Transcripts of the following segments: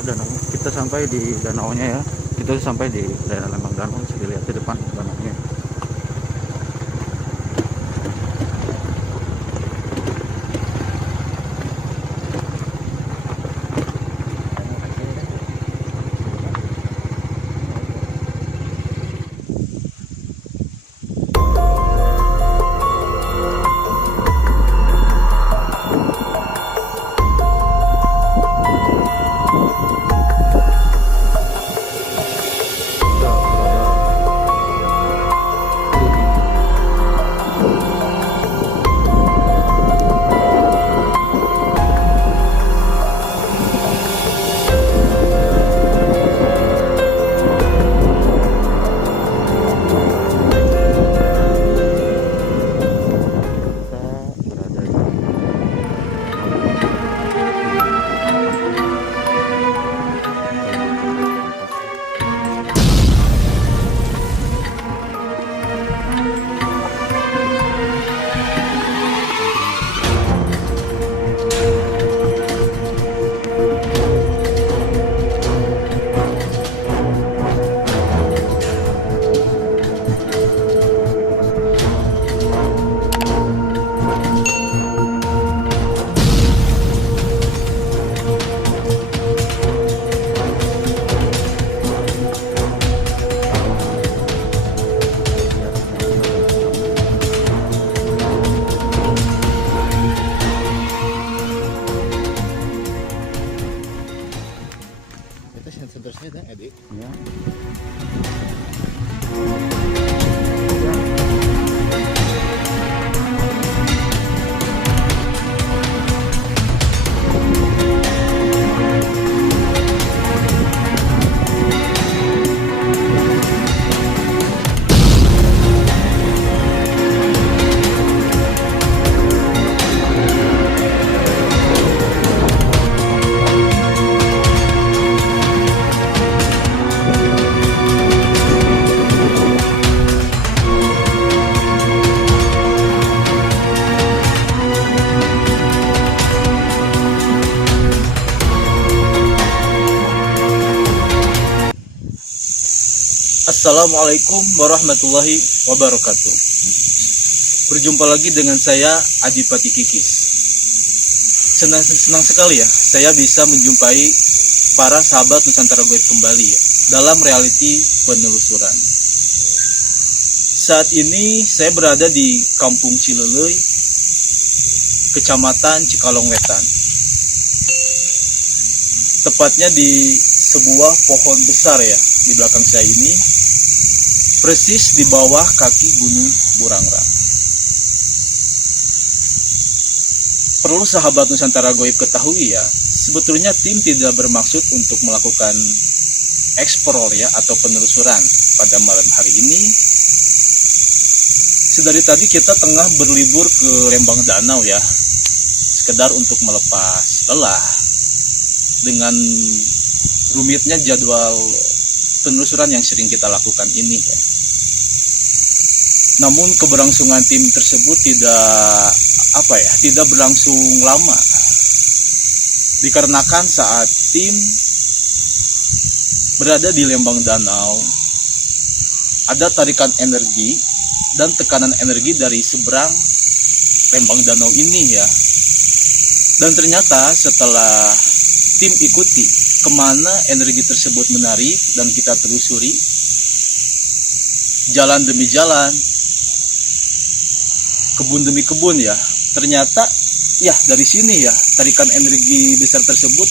danau. Kita sampai di danaunya ya. Kita sampai di daerah Lembang Danau. Bisa dilihat di depan danaunya. Senternya ada Edik. Ya. Assalamualaikum warahmatullahi wabarakatuh. Berjumpa lagi dengan saya Adipati Kikis. Senang sekali ya saya bisa menjumpai para sahabat Nusantara Goib kembali ya dalam reality penelusuran. Saat ini saya berada di Kampung Cileleuy, Kecamatan Cikalong Wetan. Tepatnya di sebuah pohon besar ya di belakang saya ini, persis di bawah kaki Gunung Burangrang. Perlu sahabat Nusantara Goib ketahui ya, sebetulnya tim tidak bermaksud untuk melakukan eksplor ya atau penelusuran pada malam hari ini. Sedari tadi kita tengah berlibur ke Lembang Danau ya, sekedar untuk melepas lelah dengan rumitnya jadwal penelusuran yang sering kita lakukan ini ya. Namun keberlangsungan tim tersebut tidak berlangsung lama. Dikarenakan saat tim berada di Lembang Danau, ada tarikan energi dan tekanan energi dari seberang Lembang Danau ini ya. Dan ternyata setelah tim ikuti kemana energi tersebut menarik dan kita telusuri jalan demi jalan, kebun demi kebun ya, ternyata ya dari sini ya tarikan energi besar tersebut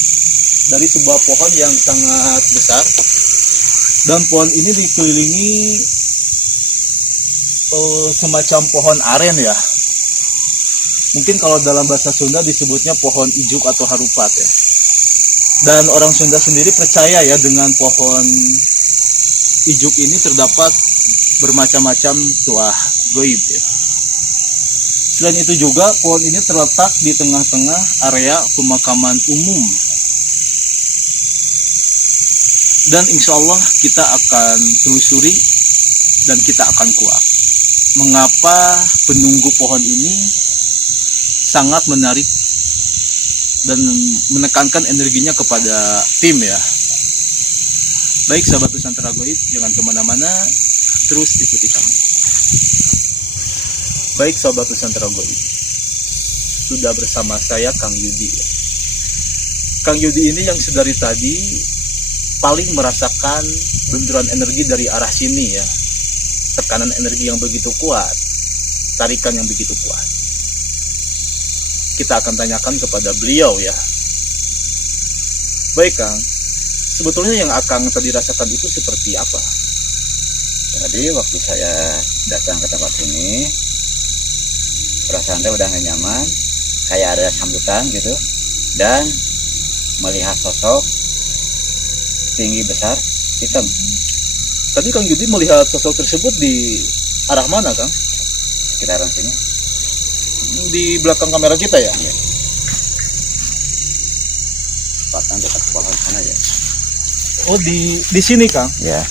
dari sebuah pohon yang sangat besar, dan pohon ini dikelilingi semacam pohon aren ya. Mungkin kalau dalam bahasa Sunda disebutnya pohon ijuk atau harupat ya. Dan orang Sunda sendiri percaya ya dengan pohon ijuk ini terdapat bermacam-macam tuah goib ya. Selain itu juga pohon ini terletak di tengah-tengah area pemakaman umum. Dan insya Allah kita akan telusuri dan kita akan kuak. Mengapa penunggu pohon ini sangat menarik dan menekankan energinya kepada tim ya. Baik sahabat Nusantara Goib, jangan kemana-mana, terus ikuti kami. Baik sahabat Nusantara Goib, sudah bersama saya Kang Yudi ya. Kang Yudi ini yang sedari tadi paling merasakan benturan energi dari arah sini ya. Tekanan energi yang begitu kuat, tarikan yang begitu kuat. Kita akan tanyakan kepada beliau ya. Baik Kang, sebetulnya yang Akang tadi rasakan itu seperti apa? Jadi waktu saya datang ke tempat ini, perasaan saya udah gak nyaman, kayak ada sambutan gitu, dan melihat sosok tinggi besar hitam. Tadi Kang Yudi melihat sosok tersebut di arah mana Kang? Sekitaran sini. Di belakang kamera kita ya? Iya. Patang dekat pohon sana ya. Oh di sini Kang? Ya.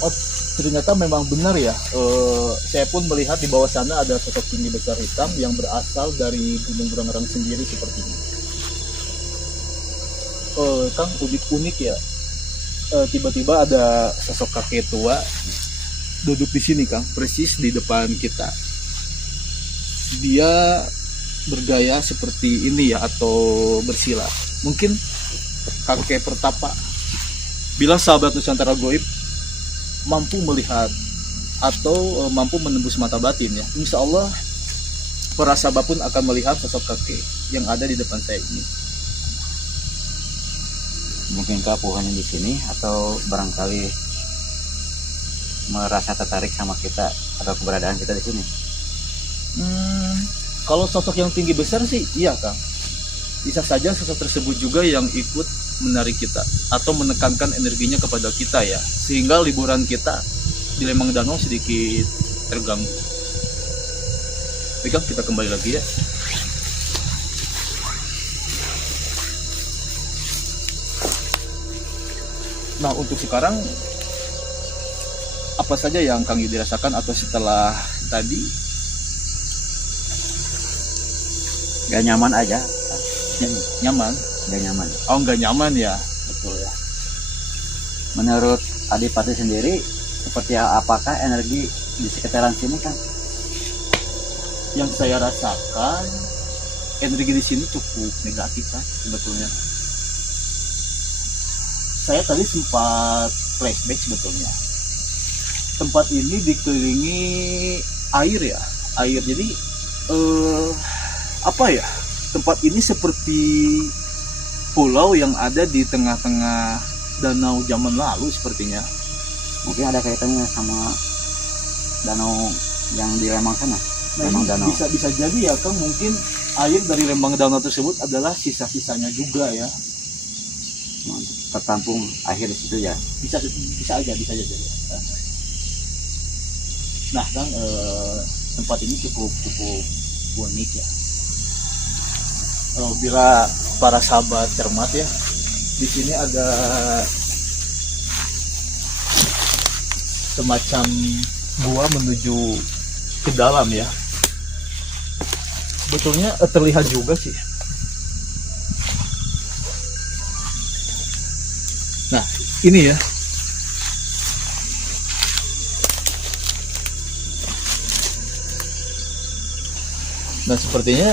Oh ternyata memang benar ya. Saya pun melihat di bawah sana ada sosok tinggi besar hitam yang berasal dari Gunung Burangrang sendiri seperti ini. Kang unik ya. Tiba-tiba ada sosok kakek tua duduk di sini Kang, persis di depan kita. Dia bergaya seperti ini ya, atau bersila. Mungkin kakek pertapa. Bila sahabat Nusantara Goib mampu melihat atau mampu menembus mata batin ya, insya Allah para sahabat pun akan melihat sosok kakek yang ada di depan saya ini. Mungkinkah pohonnya di sini atau barangkali merasa tertarik sama kita atau keberadaan kita di sini? Kalau sosok yang tinggi besar sih iya Kang. Bisa saja sosok tersebut juga yang ikut menarik kita atau menekankan energinya kepada kita ya, sehingga liburan kita di Lembang Danau sedikit terganggu. Baik Kang, kita kembali lagi ya. Nah untuk sekarang apa saja yang Kang Yudi rasakan atau setelah tadi? Gak nyaman aja. Nyaman? Gak nyaman. Oh nggak nyaman ya? Betul ya. Menurut Adipati sendiri, seperti apakah energi di sekitaran sini Kang? Yang saya rasakan energi di sini cukup negatif kan sebetulnya. Saya tadi sempat flashback sebetulnya. Tempat ini dikelilingi air ya, air. Jadi apa ya? Tempat ini seperti pulau yang ada di tengah-tengah danau zaman lalu sepertinya. Mungkin ada kaitannya sama danau yang di Lembang sana. Nah, Lembang Danau. bisa jadi ya Kang, mungkin air dari Lembang Danau tersebut adalah sisa-sisanya juga ya. Tertampung akhir di situ ya. Bisa aja. Nah Kang, tempat ini cukup unik ya. Bila para sahabat cermat ya, di sini ada semacam gua menuju ke dalam ya. Sebetulnya terlihat juga sih. Nah ini ya. Nah sepertinya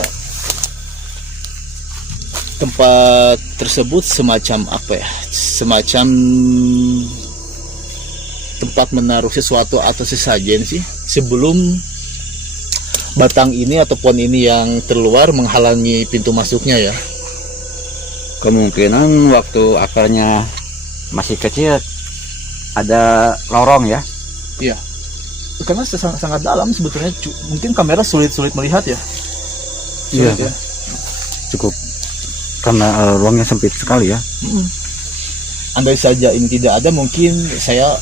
tempat tersebut semacam apa ya, semacam tempat menaruh sesuatu atau sesajen sih, sebelum batang ini atau pohon ini yang terluar menghalangi pintu masuknya ya. Kemungkinan waktu akarnya masih kecil ada lorong ya. Iya, karena sangat dalam sebetulnya. Mungkin kamera sulit melihat ya. Iya ya. Cukup, karena ruangnya sempit sekali ya. Andai saja ini tidak ada, mungkin saya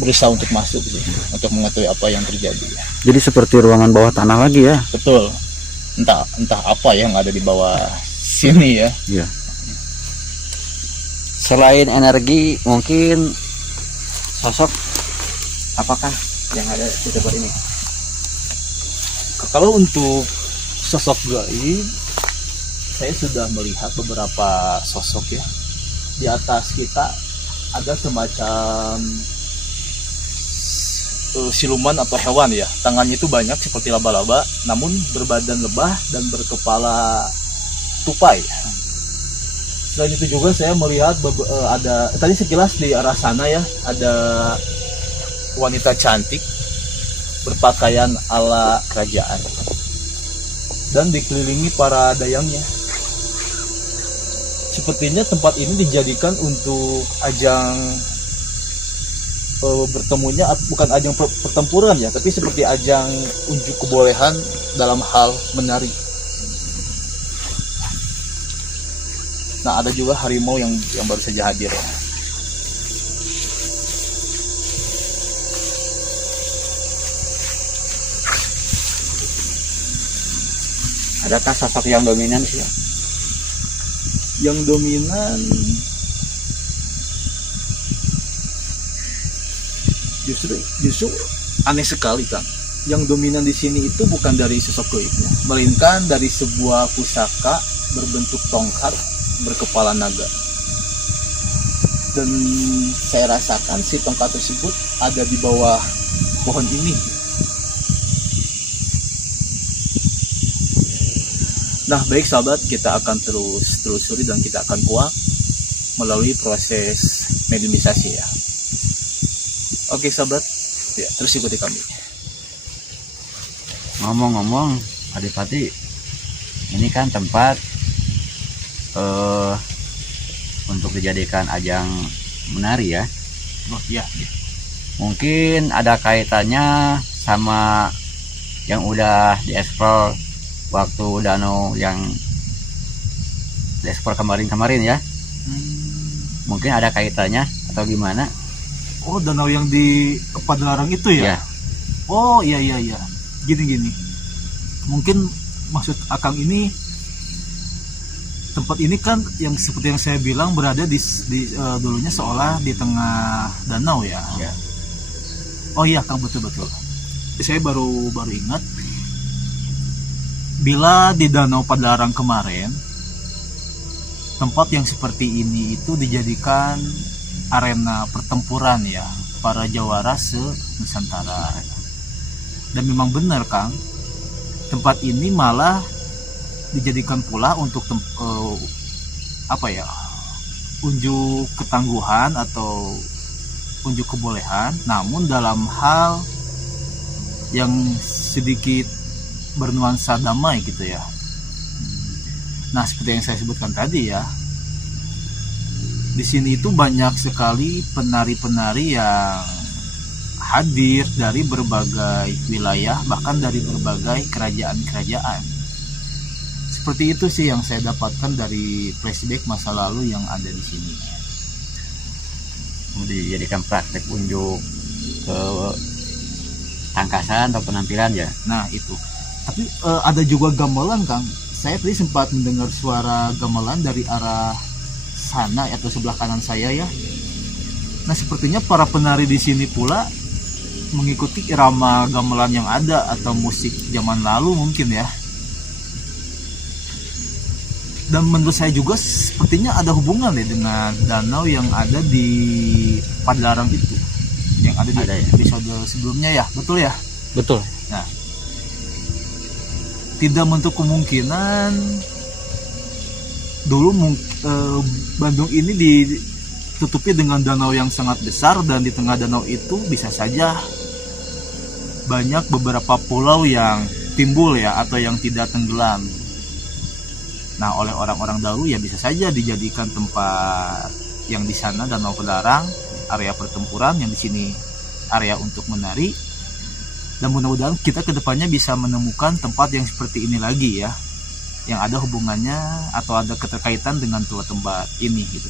berusaha untuk masuk sih, untuk mengetahui apa yang terjadi. Jadi seperti ruangan bawah tanah lagi ya. Betul. Entah apa yang ada di bawah sini ya. Iya. Selain energi, mungkin sosok apakah yang ada di tempat ini? Kalau untuk sosok gaib, saya sudah melihat beberapa sosok ya. Di atas kita ada semacam siluman atau hewan ya. Tangannya itu banyak seperti laba-laba, namun berbadan lebah dan berkepala tupai. Selain itu juga saya melihat ada tadi sekilas di arah sana ya, ada wanita cantik berpakaian ala kerajaan dan dikelilingi para dayangnya. Sepertinya tempat ini dijadikan untuk ajang bertemunya, bukan ajang pertempuran ya, tapi seperti ajang unjuk kebolehan dalam hal menari. Nah, ada juga harimau yang baru saja hadir ya. Adakah sosok yang dominan sih? Yang dominan justru aneh sekali Kang. Yang dominan di sini itu bukan dari sosok gaibnya, melainkan dari sebuah pusaka berbentuk tongkat berkepala naga. Dan saya rasakan si tongkat tersebut ada di bawah pohon ini. Nah, baik sahabat, kita akan terus telusuri dan kita akan kuak melalui proses mediumisasi ya. Oke sahabat, ya, terus ikuti kami. Ngomong-ngomong, Adipati, ini kan tempat untuk dijadikan ajang menari ya. Oh iya, iya. Mungkin ada kaitannya sama yang udah dieksplor waktu danau yang dieksplor kemarin ya. Mungkin ada kaitannya atau gimana? Oh, danau yang di Padalarang itu ya? Ya. Oh iya. Gini. Mungkin maksud Akang ini, tempat ini kan yang seperti yang saya bilang berada di dulunya seolah di tengah danau ya. Ya. Oh iya Kang, betul. Saya baru ingat, bila di Danau Padalarang kemarin tempat yang seperti ini itu dijadikan arena pertempuran ya para jawara se-Nusantara. Dan memang benar Kang, tempat ini malah dijadikan pula untuk unjuk ketangguhan atau unjuk kebolehan, namun dalam hal yang sedikit bernuansa damai gitu ya. Nah, seperti yang saya sebutkan tadi ya, di sini itu banyak sekali penari-penari yang hadir dari berbagai wilayah, bahkan dari berbagai kerajaan-kerajaan. Seperti itu sih yang saya dapatkan dari flashback masa lalu yang ada di sini. Dijadikan praktek unjuk ke tangkasan atau penampilan ya. Nah itu. Tapi ada juga gamelan Kang. Saya tadi sempat mendengar suara gamelan dari arah sana atau sebelah kanan saya ya. Nah sepertinya para penari di sini pula mengikuti irama gamelan yang ada atau musik zaman lalu mungkin ya. Dan menurut saya juga sepertinya ada hubungan ya dengan danau yang ada di Padalarang itu, yang ada di episode sebelumnya ya, betul ya? Betul. Nah, tidak menutup kemungkinan dulu Bandung ini ditutupi dengan danau yang sangat besar, dan di tengah danau itu bisa saja banyak beberapa pulau yang timbul ya, atau yang tidak tenggelam. Nah, oleh orang-orang dahulu ya bisa saja dijadikan tempat yang di sana Danau Padalarang area pertempuran, yang di sini area untuk menari. Dan mudah-mudahan kita kedepannya bisa menemukan tempat yang seperti ini lagi ya, yang ada hubungannya atau ada keterkaitan dengan dua tempat ini gitu.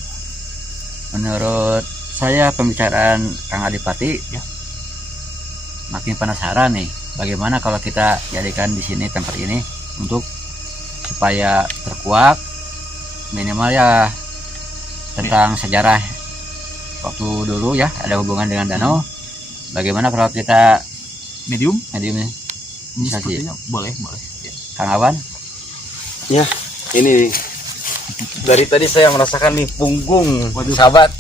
Menurut saya pembicaraan Kang Adipati ya, makin penasaran nih, bagaimana kalau kita jadikan di sini tempat ini untuk supaya terkuak minimal ya tentang sejarah waktu dulu ya, ada hubungan dengan danau. Bagaimana kalau kita medium ini Bisa sih. Sepertinya boleh. Ya. Kang Awan. Ya, ini dari tadi saya merasakan nih punggung. Waduh. Sahabat,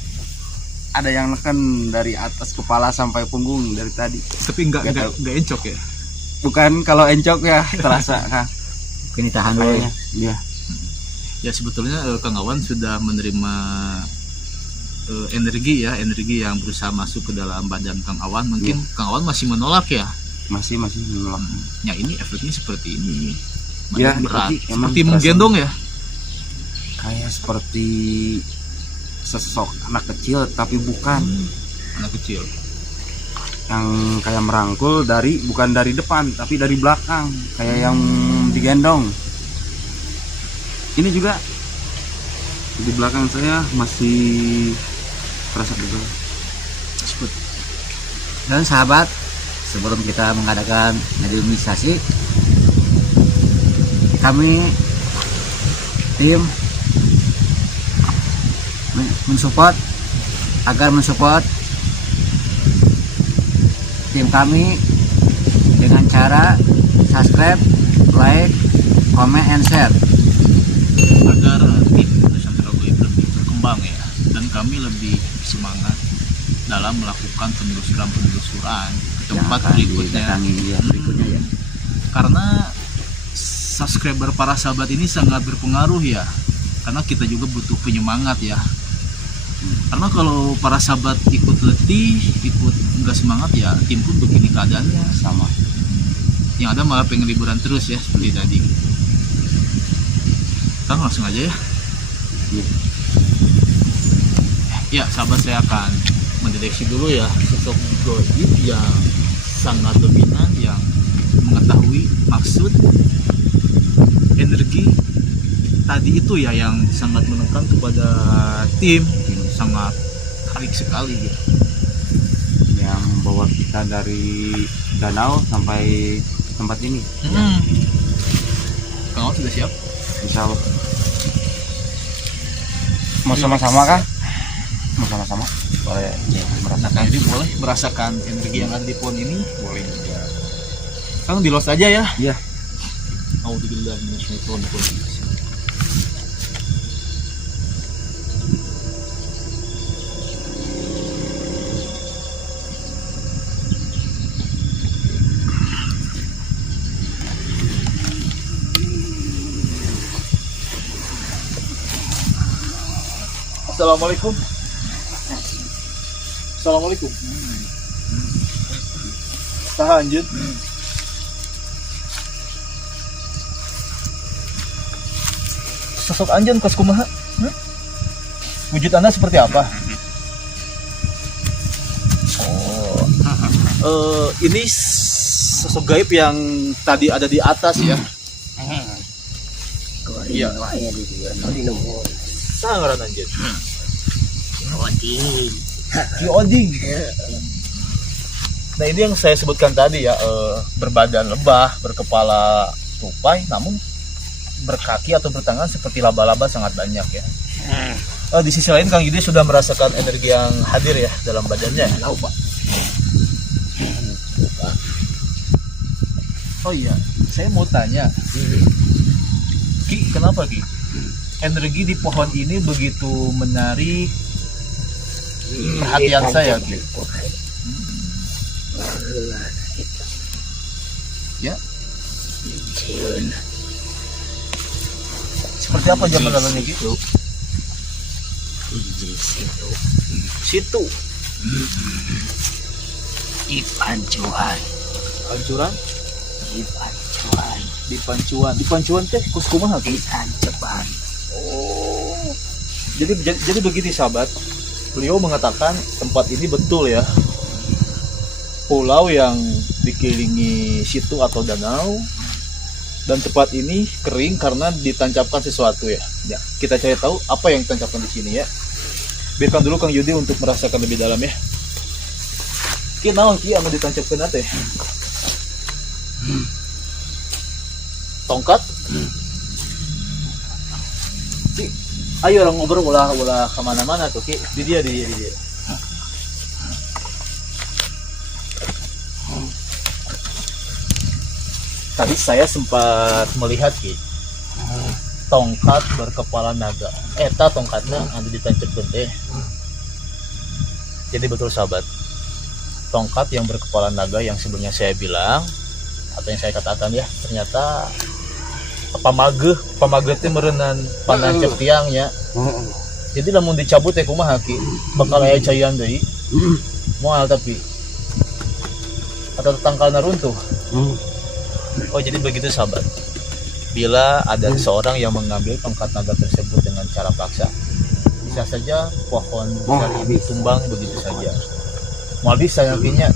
ada yang neken dari atas kepala sampai punggung dari tadi. Tapi Nggak tahu. enggak encok ya. Bukan kalau encok ya terasa, Kang. Mungkin ditahan dulu. Kayaknya. Iya. Ya sebetulnya Kang Awan sudah menerima energi yang berusaha masuk ke dalam badan Kang Awan. Mungkin Kang Awan masih menolak ya. Masih menolak. Ya ini efeknya seperti ini. Ya, Berat. tapi emang Seperti terasa- menggendong ya. Kayak seperti sesosok anak kecil tapi bukan. Anak kecil. Yang kayak merangkul bukan dari depan tapi dari belakang, kayak yang digendong. Ini juga di belakang saya masih terasa pegal. Dan sahabat, sebelum kita mengadakan mediumisasi, kami tim mensupport tim kami dengan cara subscribe, like, comment, and share. Agar tim Nusantara Goib lebih berkembang ya, dan kami lebih semangat dalam melakukan penelusuran ke tempat berikutnya. Berikutnya ya. Karena subscriber para sahabat ini sangat berpengaruh ya, karena kita juga butuh penyemangat ya. Karena kalau para sahabat ikut letih, ikut enggak semangat ya, tim pun begini keadaannya. Sama. Yang ada malah pengen liburan terus ya, seperti tadi. Kang, langsung aja ya. Iya. Ya sahabat, saya akan mendeteksi dulu ya sosok goib yang sangat dominan, yang mengetahui maksud energi tadi itu ya, yang sangat menekan kepada tim, sangat tarik sekali gitu. Yang bawa kita dari danau sampai tempat ini. Kang Awan sudah siap? Insya Allah. Mau sama-sama kah? Mau sama-sama? Boleh. Ya, merasakan. Jadi boleh merasakan energi yang ada di pohon ini, boleh juga. Kang, di los aja ya. Iya. Auzubillahi minasyaitonir rajim. Assalamualaikum. Assalamualaikum. Saha anjeun? Sosok anjeun kos kumaha? Wujud Anda seperti apa? Oh, ini sosok gaib yang tadi ada di atas ya. Iya. Saha ngaran anjeun? Ki Oding. Nah ini yang saya sebutkan tadi ya, berbadan lebah, berkepala tupai, namun berkaki atau bertangan seperti laba-laba sangat banyak ya. Di sisi lain Kang Yudi sudah merasakan energi yang hadir ya dalam badannya. Oh iya, saya mau tanya, Ki, kenapa Ki? Energi di pohon ini begitu menarik perhatian saya Ki. Ya. Seperti apa zaman dalamnya gitu? Situ. Di pancuan, Pancuran? di pancuan, Di Pancuan teh kus kumaha di Ki? tancepan. Oh. Jadi begini sahabat. Beliau mengatakan tempat ini betul ya. Pulau yang dikelilingi situ atau danau, dan tempat ini kering karena ditancapkan sesuatu ya. Ya, kita cari tahu apa yang ditancapkan di sini ya. Biarkan dulu Kang Yudi untuk merasakan lebih dalam ya. Ki naon ki anu ditancapkeun teh? Tongkat? Ki, ayo orang ngobrol ulah kemana-mana tuh Ki. Di dia. Tadi saya sempat melihat Ki, tongkat berkepala naga. Eta tongkatnya anu ditancapkeun teh. Jadi betul sahabat, tongkat yang berkepala naga yang sebelumnya saya bilang atau yang saya katakan ya, ternyata pamageh teh meureunan panancep tiangnya. Jadi lamun dicabut teh kumaha Ki? Bakal aya caian deui. Moal tapi atau tangkalna runtuh. Oh jadi begitu sahabat. Bila ada seorang yang mengambil tongkat naga tersebut dengan cara paksa, bisa saja pohon besar ini tumbang begitu saja. Moal bisa nantinya.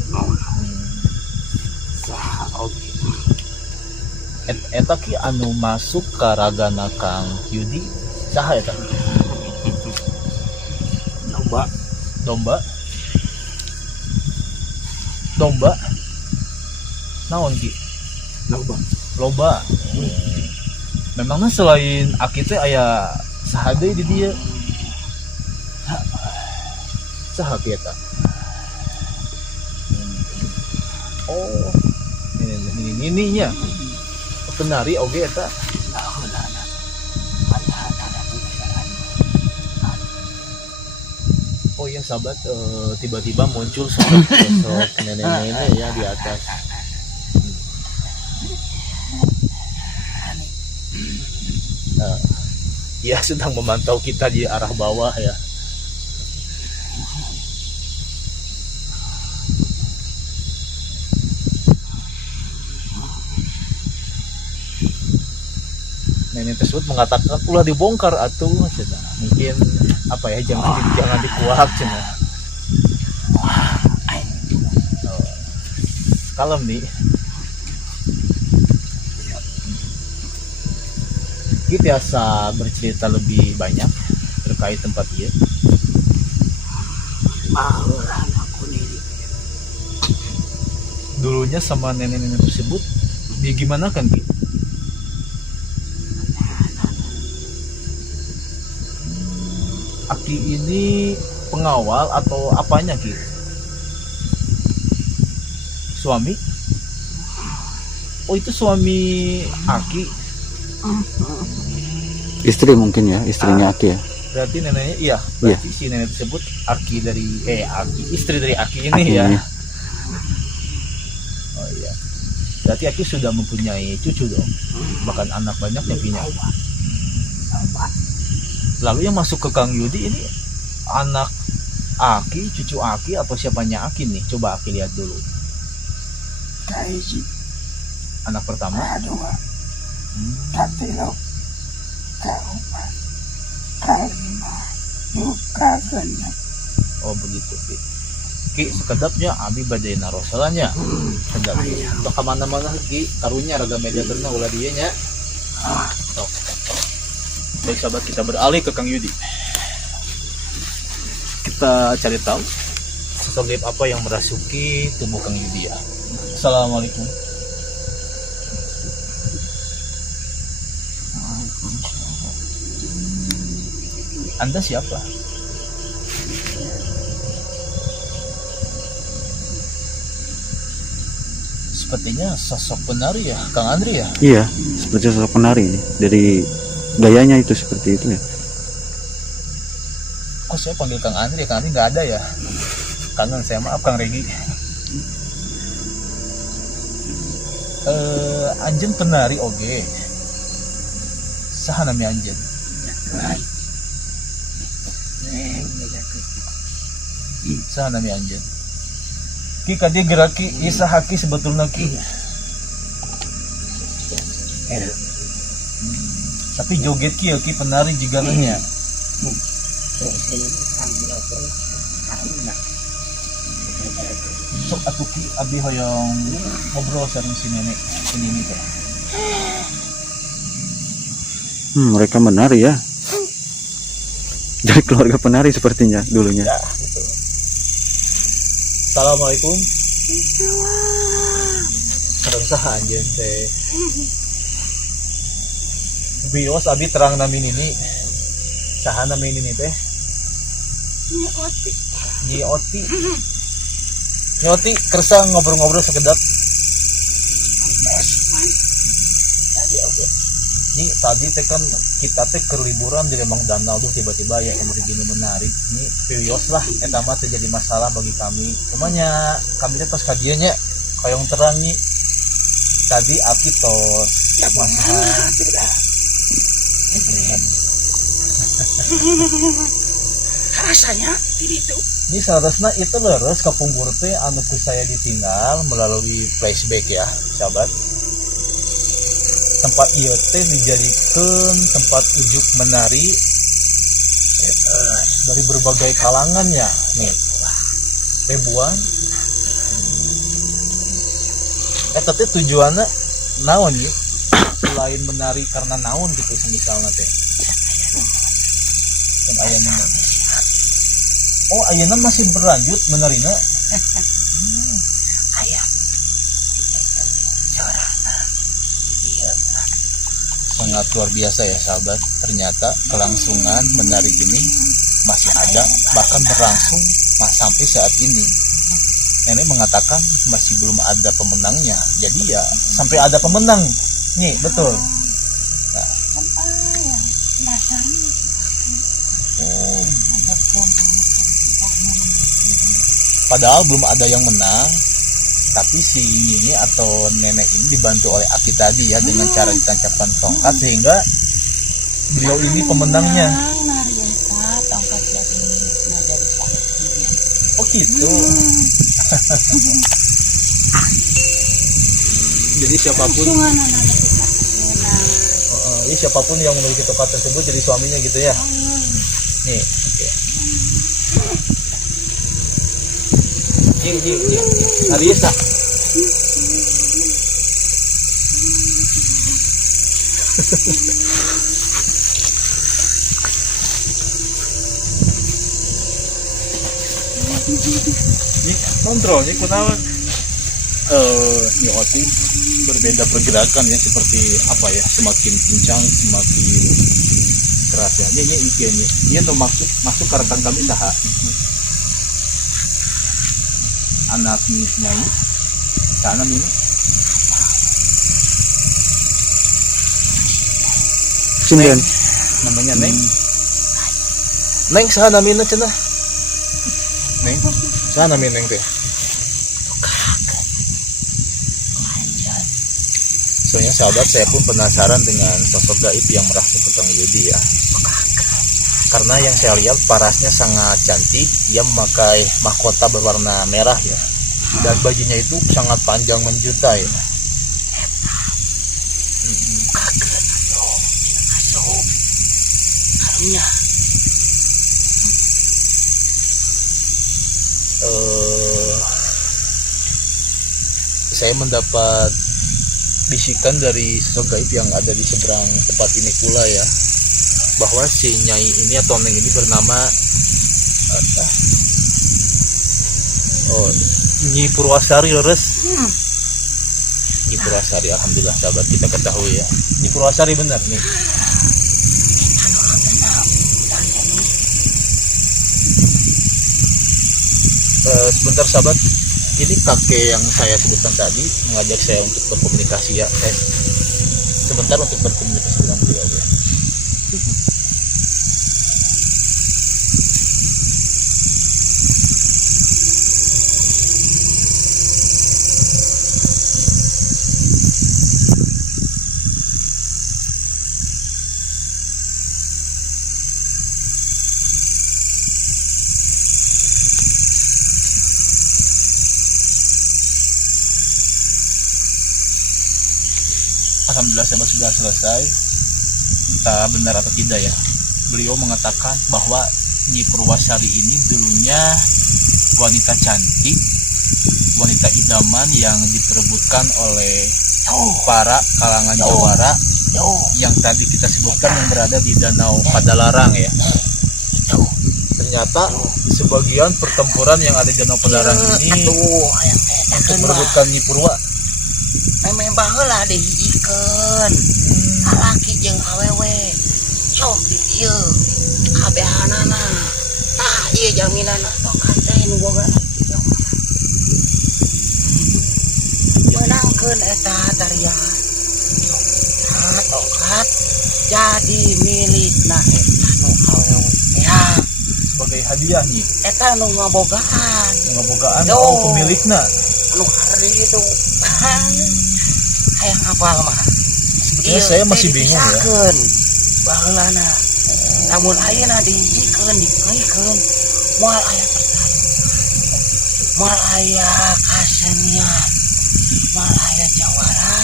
Eta Ki anu masuk ka ragana Kang Yudi saha eta? Domba naon Ki? Loba. Memangnya selain Aki teh aya saha deui di dieu? Saha Ki eta? Oh, ini nya. Penari oge eta. Oh iya sahabat, tiba-tiba muncul sosok nenek-nenek ya di atas. Dia sedang memantau kita di arah bawah ya. Nenek tersebut mengatakan ulah dibongkar atuh cenah. Mungkin apa ya, jangan dikuak cenah. Kalem nih. Kita biasa bercerita lebih banyak terkait tempat dia. Dulunya sama nenek-nenek tersebut dia gimana kan Ki? Aki ini pengawal atau apanya Ki? Suami? Oh itu suami Aki. Istri mungkin ya, istrinya Aki ya. Berarti neneknya iya. Berarti si nenek tersebut Aki istri dari Aki ini Aki ya. ini. Oh iya. Berarti Aki sudah mempunyai cucu dong. Bahkan anak banyak yang punya. Lalu yang masuk ke Kang Yudi ini anak Aki, cucu Aki atau siapanya Aki nih? Coba Aki lihat dulu. Anak pertama. Oh begitu Ki, sekedapnya Abi badai narosalanya. Sedap. Untuk kemana-mana Ki, karunya raga media terna ulah dia nya. Baik sahabat, kita beralih ke Kang Yudi. Kita cari tahu sosok gaib apa yang merasuki tubuh Kang Yudi ya. Assalamualaikum. Anda siapa? Sepertinya sosok penari ya, Kang Andri ya? Iya, seperti sosok penari ini. Dari gayanya itu seperti itu ya. Kok saya panggil Kang Andri? Kang Andri nggak ada ya? Kangen saya, maaf Kang Regi. Anjen penari oge. Saha namanya Anjen? Saha namanya Anjen? Ki kadi geraki isa haki sebetulnya Ki. Tapi joget Ki ya Ki penari juga nya. Sok atuh Ki abi hoyong ngobrol sareng si nenek ini teh. Mereka menari ya. Dari keluarga penari sepertinya dulunya. Ya, gitu. Assalamualaikum. Sareng saha anjeun teh? Bios abi terang nami ini. Saha nami ini teh? Nyi Oti. Nyi Oti kersa ngobrol-ngobrol sekedap. Ini tadi teh kan kita teh ke liburan di Lembang Danau tuh tiba-tiba ya yang begini menarik. Ini curious lah, eta mah terjadi masalah bagi kami. Cumanya kami teh pas kadianya kayong terangi tadi api tos masih Rasanya itu. ini seharusnya itu leres kapungkur teh anu ku saya ditinggal melalui flashback ya sahabat. Tempat ieu teh dijadikan tempat ujuk menari dari berbagai kalangan ya nih ribuan. Tapi tujuannya naon ya selain menari karena naon gitu misalnya teh dan ayana oh ayana masih berlanjut menarina Ayah. Sorana. Iya. sangat luar biasa ya sahabat. Ternyata kelangsungan menari ini masih ada bahkan berlangsung sampai saat ini. Nenek mengatakan masih belum ada pemenangnya, jadi ya sampai ada pemenang nih betul. Nah, oh, padahal belum ada yang menang, tapi si ini atau nenek ini dibantu oleh Aki tadi ya dengan cara ditancapkan tongkat sehingga beliau ini pemenangnya. Oh gitu. Jadi siapapun siapapun yang memiliki tempat tersebut jadi suaminya gitu ya. Nih, oke. Nih. Arisa. Ini kontrolnya kenapa Nyoti berbeda pergerakan ya seperti apa ya semakin kencang semakin keras ya ini tuh masuk ke rekan kami saha anak nyai sana minu Sindian. namanya Neng sana minu cenah Neng sana minu Neng teh soalnya sahabat saya pun penasaran dengan sosok gaib yang merasa Kang Budi ya karena yang saya lihat parasnya sangat cantik, dia memakai mahkota berwarna merah ya dan bajunya itu sangat panjang menjuta ya. Saya mendapat bisikan dari sosok gaib yang ada di seberang tempat ini pula ya bahwa si nyai ini atau neng ini bernama Nyi Purwasari leres. Nyi Purwasari alhamdulillah sahabat kita ketahui ya Nyi Purwasari benar nih. Sebentar sahabat, ini kakek yang saya sebutkan tadi mengajak saya untuk berkomunikasi ya. Saya sebentar untuk berkomunikasi dengan beliau ya. Alhamdulillah sahabat sudah selesai. Entah benar atau tidak ya, beliau mengatakan bahwa Nyi Purwasari ini dulunya wanita cantik, wanita idaman yang diperebutkan oleh para kalangan jawara yang tadi kita sebutkan yang berada di Danau Padalarang ya. Ternyata sebagian pertempuran yang ada di Danau Padalarang ini untuk merebutkan Nyi Purwa Memang baheula dihijikeun lalaki jeung awewe sok di dieu kabehanana tah ieu jaminanna tongkat teh nu boga menangkeun eta tarian tongkat tongkat jadi milik na eta nu awewe ya sebagai hadiah nih eta nu ngabogaan ngabogaan Yo. pemilikna. anu hari itu hayang apal mah Sebetulnya saya masih bingung ya. dipisahkeun baheulana namun ayeuna dihijikeun dikeuykeun moal aya pertarungan moal aya kasenian moal aya jawara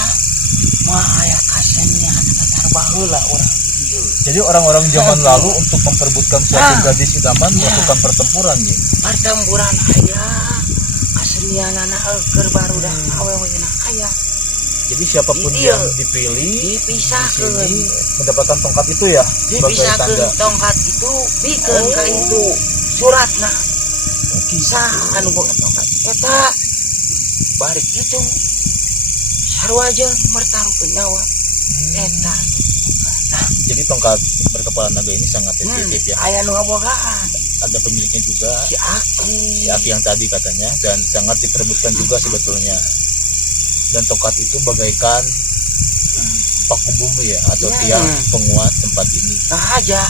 moal aya kasenian tatar baheula urang di dieu. Jadi orang-orang zaman lalu untuk memperebutkan suatu gadis idaman Ya. melakukan pertempuran nih. Pertempuran aya kasenianana keur barudak aweweuna aya Jadi siapapun Iya. yang dipilih di dipisahkeun sini mendapatkan tongkat itu ya sebagai dipisahkeun tanda. tongkat itu pikeun ka itu suratna kisah anu boga tongkat eta balik itu sarua jeung mertarukeun nyawa eta Jadi tongkat berkepala naga ini sangat sensitif ya. aya nu ngabogaan Ada pemiliknya juga, si Aki si Aki yang tadi katanya, dan sangat diperebutkan juga sebetulnya. Dan tongkat itu bagaikan paku bumi ya atau Ya. tiang penguat tempat ini. nah aja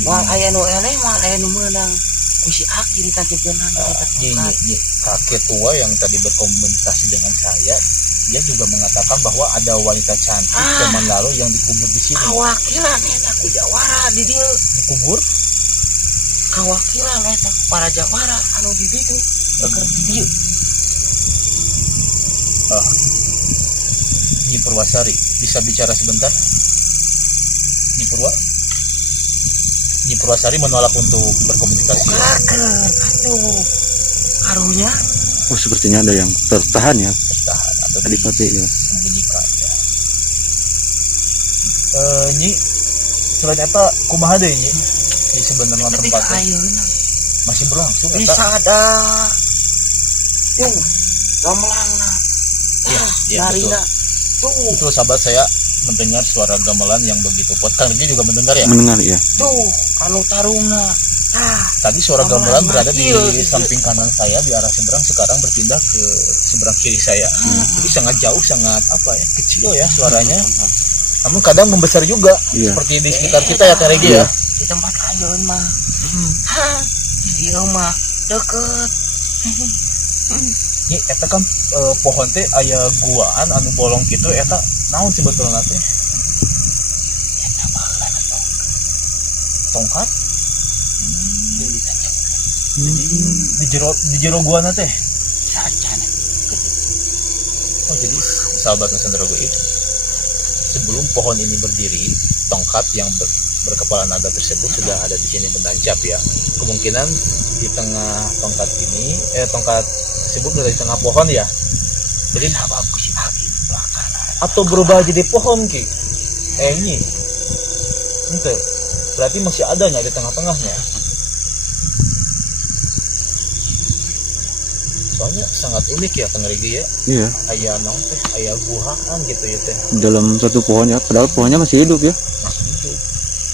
moal aya nu eleh moal aya nu meunang ku si Aki ditangkepkeun eta Nyi, tongkat kakek tua yang tadi berkomunikasi dengan saya, dia juga mengatakan bahwa ada wanita cantik zaman lalu yang dikubur di sini. kawakilan eta ku jawara di dieu Dikubur? kawakilan eta ku para jawara anu di ditu keur di dieu Nyi Purwasari, bisa bicara sebentar? Nyi Purwa? Nyi Purwasari menolak untuk berkomunikasi. kakeun atuh karunya Oh, sepertinya ada yang tertahan ya. Tertahan atau Adipati ya. disembunyikan ya. Nyi, selain eta kumaha deui Nyi? Di sebenarnya ketika tempatnya ayeuna masih berlangsung eta. bisa ada tuh gamelangna Iya, iya, narina tuh Betul sahabat, saya mendengar suara gamelan yang begitu kuat. Kang Rigi juga mendengar ya? Mendengar ya. tuh anu tarungna Tadi suara gamelan berada di Iya, iya. samping kanan saya di arah seberang, sekarang berpindah ke seberang kiri saya. Jadi sangat jauh, sangat apa ya, kecil ya suaranya. Namun kadang membesar juga, Iya. seperti di sekitar kita ya Kang Rigi ya. di tempat ayeun mah di dieu mah deket Ini eta kan pohon teh aya guaan anu bolong gitu, eta naon sebetulna teh? eta baheulana Tongkat? yang ditancapkeun Jadi di jero guana teh. sarjana Oh, jadi sahabat Nusantara Goib, sebelum pohon ini berdiri, tongkat yang berkepala naga tersebut sudah ada di sini menancap ya. Kemungkinan di tengah tongkat ini, tongkat tersebut berada di tengah pohon ya. Jadi sababku si Aki bakalan atau berubah jadi pohon ki? Ini, ente, berarti masih adanya di tengah-tengahnya. Soalnya sangat unik ya Kang Rigi ya. Iya. Aya naon teh, aya guhaan gitu ya teh. Dalam satu pohon ya. Padahal pohonnya masih hidup ya. Masih hidup.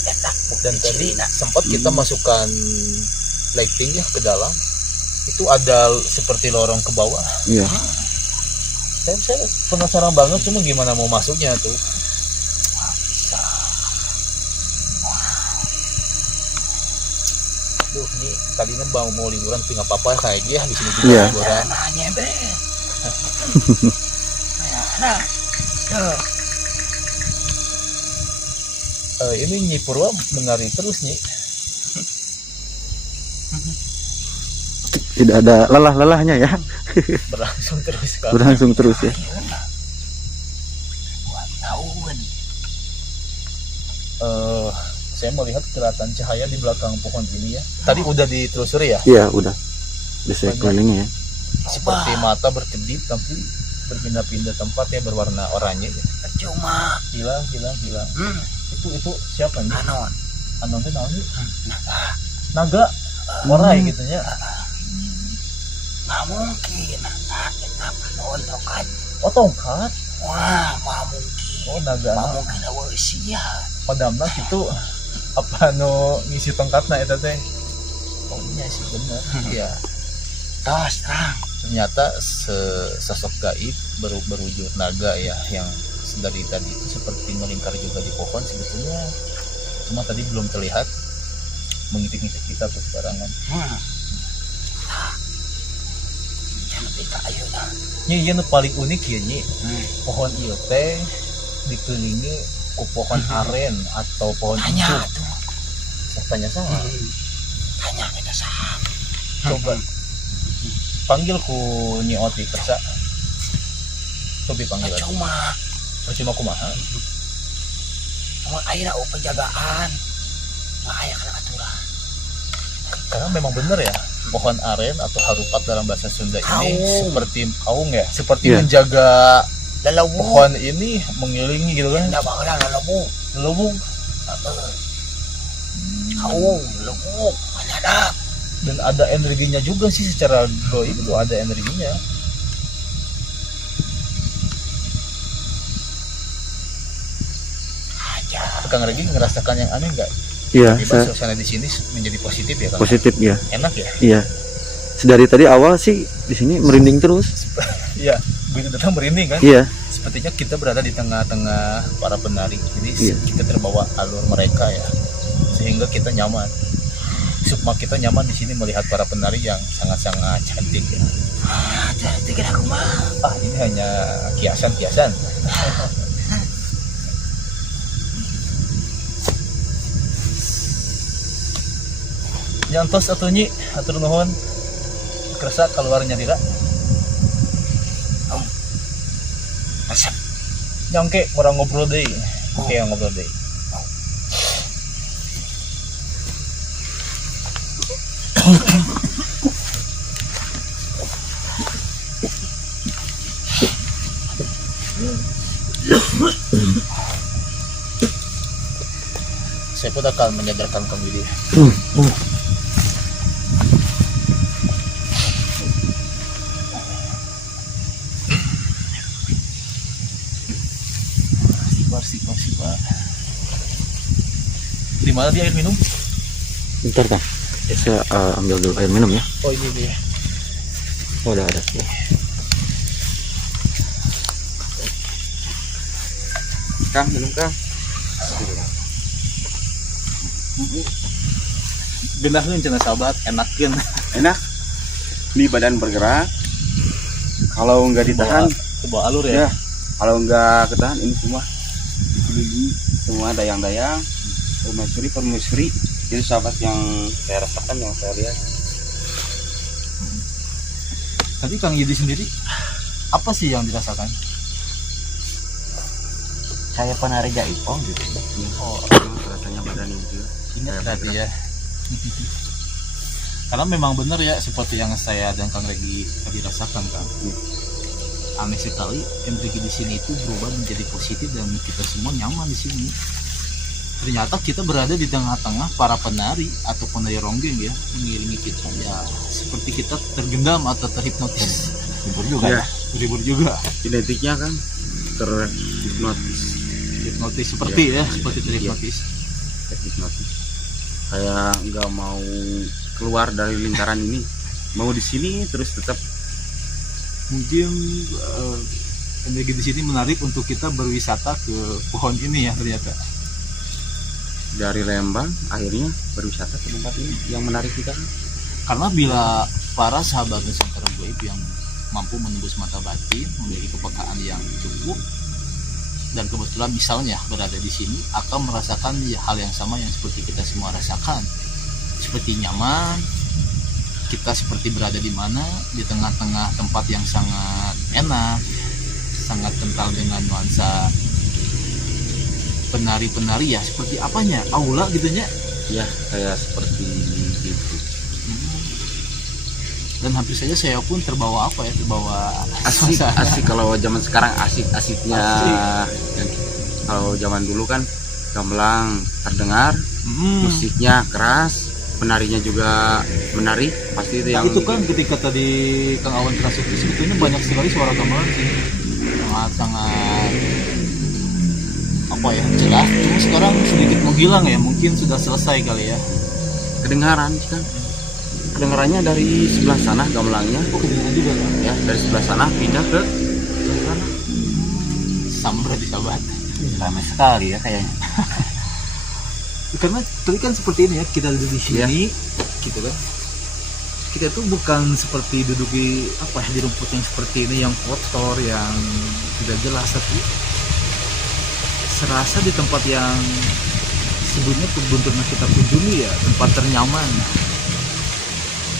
eta Dan tadi sempat kita masukkan lighting ya ke dalam, itu ada seperti lorong ke bawah. Iya. Saya penasaran banget, cuma gimana mau masuknya tuh. bisa Duh, ini tadinya mau liburan tapi nggak apa-apa kayak dia di sini juga Iya. liburan. nanya be nah Ini Nyi Purwa menari terus Nyi, Tidak ada lelah-lelahnya ya. berlangsung terus kan. Berlangsung terus ya. buat tahun Saya melihat kelihatan cahaya di belakang pohon ini ya. Tadi udah ditelusuri ya, Iya, udah. Bisa kelilingnya ya. seperti mata berkedip tapi berpindah-pindah tempatnya berwarna oranye ya. cuma Hilang. Itu siapa nih? anon Anon teh naon nih? Naga. Morai gitu nya. nggak mungkin nah kita anon tongkat Oh, tongkat. wah nggak mungkin Oh, naga. nggak mungkin awe sia Padahal gitu apa nu ngisi tongkatna eta teh. Oh iya sih bener. Iya. terus terang Ternyata sosok gaib berwujud naga ya yang dari tadi itu seperti melingkar juga di pohon sebetulnya, cuma tadi belum terlihat mengitik-ngitik kita tuh sebarangan. Jangan pika ayo lah. Ini yang paling unik ya Nyi, pohon ieu teh dikelilingi ku pohon aren atau pohon Tanya ijuk. tuh. Saya tanya sama, Tanya kita sah. coba panggil ku Nyi Oti kersa. Coba panggil aja. Percuma kumaha. Mau air penjagaan. Mau ayah kena aturan. Karena memang benar ya, pohon aren atau harupat dalam bahasa Sunda ini Kaung. seperti kaung ya, seperti Iya. menjaga Lelebuk. pohon ini mengiringi gitu kan. Tidak bakalan lelebuk. Lubung Kaung, lelebuk. Menyadap. dan ada energinya juga sih secara goib itu ada energinya. Aja. Kang Regi ngerasakan yang aneh nggak? Iya, Tiba saya suasana di sini menjadi positif ya Kang? positif ya. Enak ya? Iya. Sedari tadi awal sih di sini merinding terus. Iya, begitu datang merinding kan? Iya. Sepertinya kita berada di tengah-tengah para penari. Jadi Iya. kita terbawa alur mereka ya, sehingga kita nyaman. Supaya kita nyaman di sini melihat para penari yang sangat-sangat cantik ya. Jadi kira aku mah. Ah, ini hanya kiasan-kiasan. Nyantos atau Nyi, atur nuhun. Kerasa keluarnya dira. Resep. Nyangke orang ngobrol deh. Oke, yang ngobrol deh. Saya pun akan menyadarkan kamu dia. Sipar. Di mana dia air minum? Bentar, Kang. Saya ambil dulu air minum ya. Oh ini dia. Oh, udah ada. Kang, minum Kang. Genahkeun cenah sahabat, enakeun. Enak. Ini badan bergerak. Kalau nggak ditahan, Coba alur ya. ya. Kalau nggak ketahan ini semua dikelilingi semua dayang-dayang, permaisuri. Jadi sahabat yang saya rasakan, yang saya lihat. Tadi Kang Yudi sendiri apa sih yang dirasakan? Saya penari jaipong gitu. Oh, rasanya badan ini juga. Ingat berarti ya. Karena memang benar ya seperti yang saya dan Kang Regi tadi rasakan kan. Aneh sekali energi di sini itu berubah menjadi positif dan kita semua nyaman di sini. Ternyata kita berada di tengah-tengah para penari atau penari ronggeng ya, mengiringi kita ya seperti kita tergendam atau terhipnotis. Hibur juga Ya. ya. Terhibur juga. Identiknya kan terhipnotis. Hipnotis seperti ya, seperti terhipnotis. Terhipnotis. Kayak nggak mau keluar dari lingkaran ini, mau di sini terus tetap. Mungkin energi di sini menarik untuk kita berwisata ke pohon ini ya ternyata. Dari Lembang akhirnya berwisata ke tempat ini yang menarik kita. Karena bila para sahabat Nusantara Goib yang mampu menembus mata batin, memiliki kepekaan yang cukup, dan kebetulan misalnya berada di sini akan merasakan hal yang sama yang seperti kita semua rasakan, seperti nyaman, kita seperti berada di mana di tengah-tengah tempat yang sangat enak, sangat kental dengan nuansa penari-penari ya, seperti apanya aula gitunya. Ya kayak seperti gitu. Dan hampir saja saya pun terbawa Asik suasana. kalau zaman sekarang asiknya. Yang kalau zaman dulu kan gamelan terdengar, musiknya keras, penarinya juga menarik, pasti itu Nah yang itu kan ketika tadi Kang Awan Prasuti sebetulnya banyak sekali suara gamelan sih, sangat apa ya jelas. Cuma sekarang sedikit menghilang ya, mungkin sudah selesai kali ya. kedengaran kan. Kedengarannya dari sebelah sana gamelannya, Oh kedengaran juga kan? ya dari sebelah sana pindah ke sana. sama berarti sahabat. Ramai sekali ya kayaknya. Karena tadi kan seperti ini ya, kita duduk di sini gitu kan, kita tuh bukan seperti duduk di apa ya, di rumput yang seperti ini yang kotor, yang tidak jelas, tapi serasa di tempat yang sebelumnya kebun pernah kita kunjungi ya, tempat ternyaman.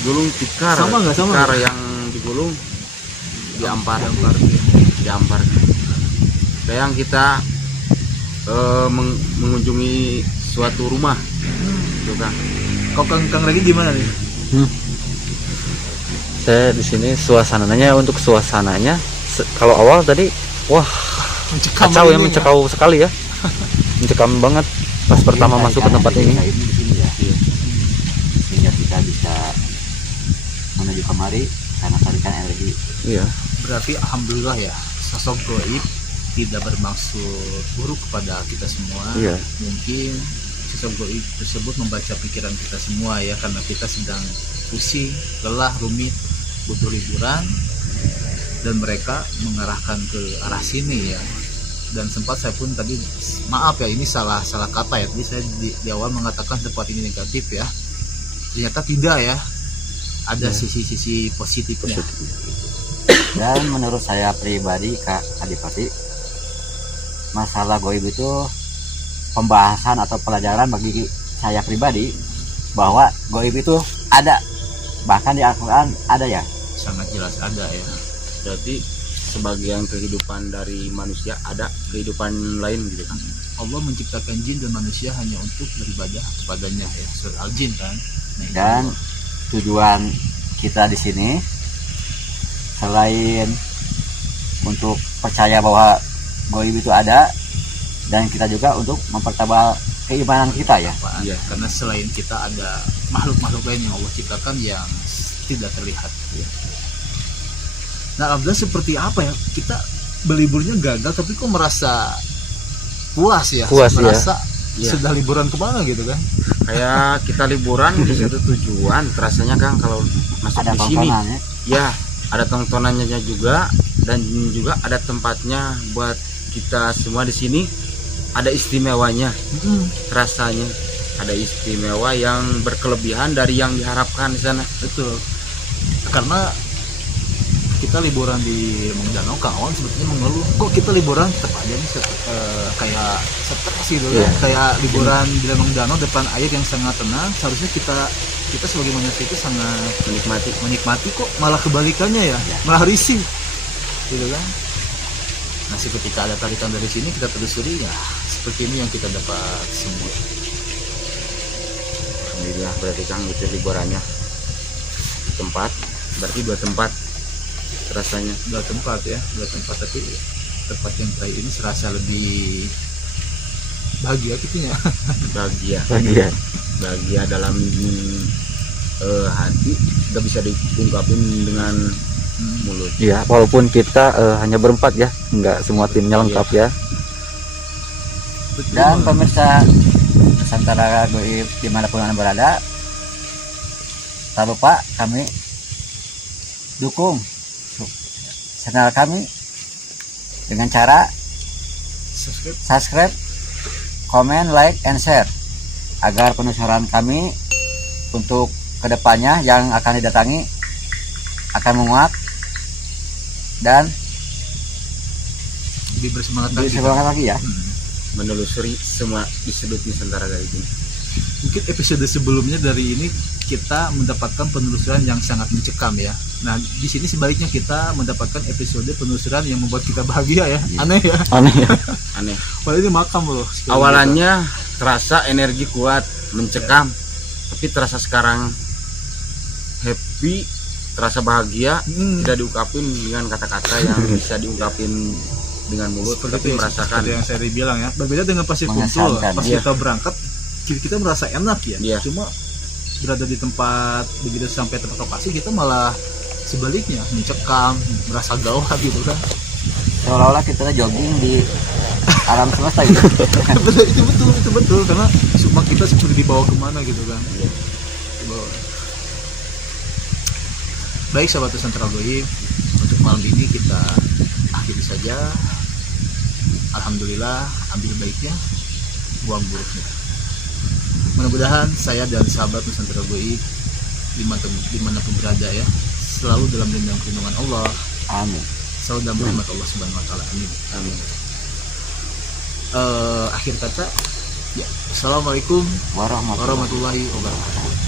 Gulung tikar. Sama nggak? Sama Tikar nggak? yang digulung diampar. Diampar. Kayak yang kita mengunjungi suatu rumah, gitu kan. Kau Kang lagi gimana nih? Saya di sini suasananya, untuk suasananya kalau awal tadi wah Mencekam kacau ya, ini mencekam sekali ya. Mencekam banget pas pertama masuk ke tempat ini. Di sini ya. Sehingga kita bisa menuju kemari karena tarikan energi. Iya. Berarti alhamdulillah ya, sosok goib tidak bermaksud buruk kepada kita semua. Iya. Mungkin sosok goib tersebut membaca pikiran kita semua ya, karena kita sedang pusing, lelah, rumit, butuh liburan, dan mereka mengarahkan ke arah sini ya. Dan sempat saya pun tadi, maaf ya, ini salah kata ya, tadi saya di awal mengatakan tempat ini negatif ya, ternyata tidak ya, ada sisi-sisi positifnya. Dan menurut saya pribadi Kak Adipati, masalah goib itu pembahasan atau pelajaran bagi saya pribadi, bahwa goib itu ada, bahkan di Al-Quran ada ya. Sangat jelas ada ya. Berarti sebagian kehidupan dari manusia ada kehidupan lain gitu kan. Allah menciptakan jin dan manusia hanya untuk beribadah kepadanya ya, surat Al-Jin kan. Nah, Dan tujuan kita di sini selain untuk percaya bahwa goib itu ada, dan kita juga untuk mempertebal keimanan kita ya. Iya, karena selain kita ada makhluk-makhluk lain yang Allah ciptakan yang tidak terlihat ya. Nah, alhamdulillah seperti apa ya, kita beliburnya gagal tapi kok merasa puas ya, Puas, ya. merasa Iya. sudah liburan kemana gitu kan. Kayak kita liburan di satu tujuan, rasanya kan kalau masuk Ada di sini tontonannya. ya ada tontonannya juga, dan juga ada tempatnya buat kita semua di sini. Ada istimewanya, rasanya ada istimewa yang berkelebihan dari yang diharapkan di sana. Betul, karena kita liburan di Lemong Danau, Kang Awan sebetulnya mengeluh, kok kita liburan tetap aja nih kayak stres gitu kan. Kayak liburan di Lemong Danau depan air yang sangat tenang, seharusnya kita sebagai manusia itu sangat menikmati, kok malah kebalikannya ya, malah risih gitu kan. Nah, ketika ada tarikan dari sini, kita telusuri ya, seperti ini yang kita dapat semua. Alhamdulillah, berarti Kang itu liburannya di tempat, berarti 2 tempat rasanya. 2 tempat ya, 2 tempat, tapi tempat yang terakhir ini serasa lebih bahagia gitu ya. Bahagia dalam hati, nggak bisa diungkapin dengan mulut. Iya, walaupun kita hanya berempat ya, nggak semua timnya lengkap ya. Betul. Dan pemirsa Nusantara Goib dimanapun Anda berada, tak lupa kami dukung channel kami dengan cara subscribe, comment, like, and share, agar penelusuran kami untuk kedepannya yang akan didatangi akan menguat dan lebih bersemangat lebih lagi. semangat lagi ya. Menelusuri semua di sudut Nusantara kayak gini. Mungkin episode sebelumnya dari ini kita mendapatkan penelusuran yang sangat mencekam ya. Nah, di sini sebaliknya kita mendapatkan episode penelusuran yang membuat kita bahagia ya. Aneh ya. Aneh ya. Aneh. Padahal ini makam loh. Awalannya terasa energi kuat, mencekam, tapi terasa sekarang happy, terasa bahagia, tidak diungkapin dengan kata-kata yang bisa diungkapin dengan mulut, tapi merasakan. Seperti yang saya bilang ya, berbeda dengan pasir kumpul. Mengesankan. Pas Iya. kita berangkat, kita merasa enak ya. Iya. Cuma berada di tempat, begitu sampai tempat lokasi, kita malah sebaliknya mencekam, merasa gawat gitu kan. Seolah-olah kita jogging di alam semesta gitu. Betul, itu betul karena sumpah kita seperti dibawa kemana gitu kan. Dibawa. Baik sahabat Nusantara Goib, untuk malam ini kita akhiri saja. alhamdulillah, ambil baiknya, buang buruknya. Mudah-mudahan saya dan sahabat Nusantara GOI dimanapun berada ya, selalu dalam lindungan Allah, Amin. selalu dalam rahmat Allah Subhanahu Wa Taala. Amin. Amin. Akhir kata, ya, assalamualaikum Warahmatullahi warahmatullahi wabarakatuh.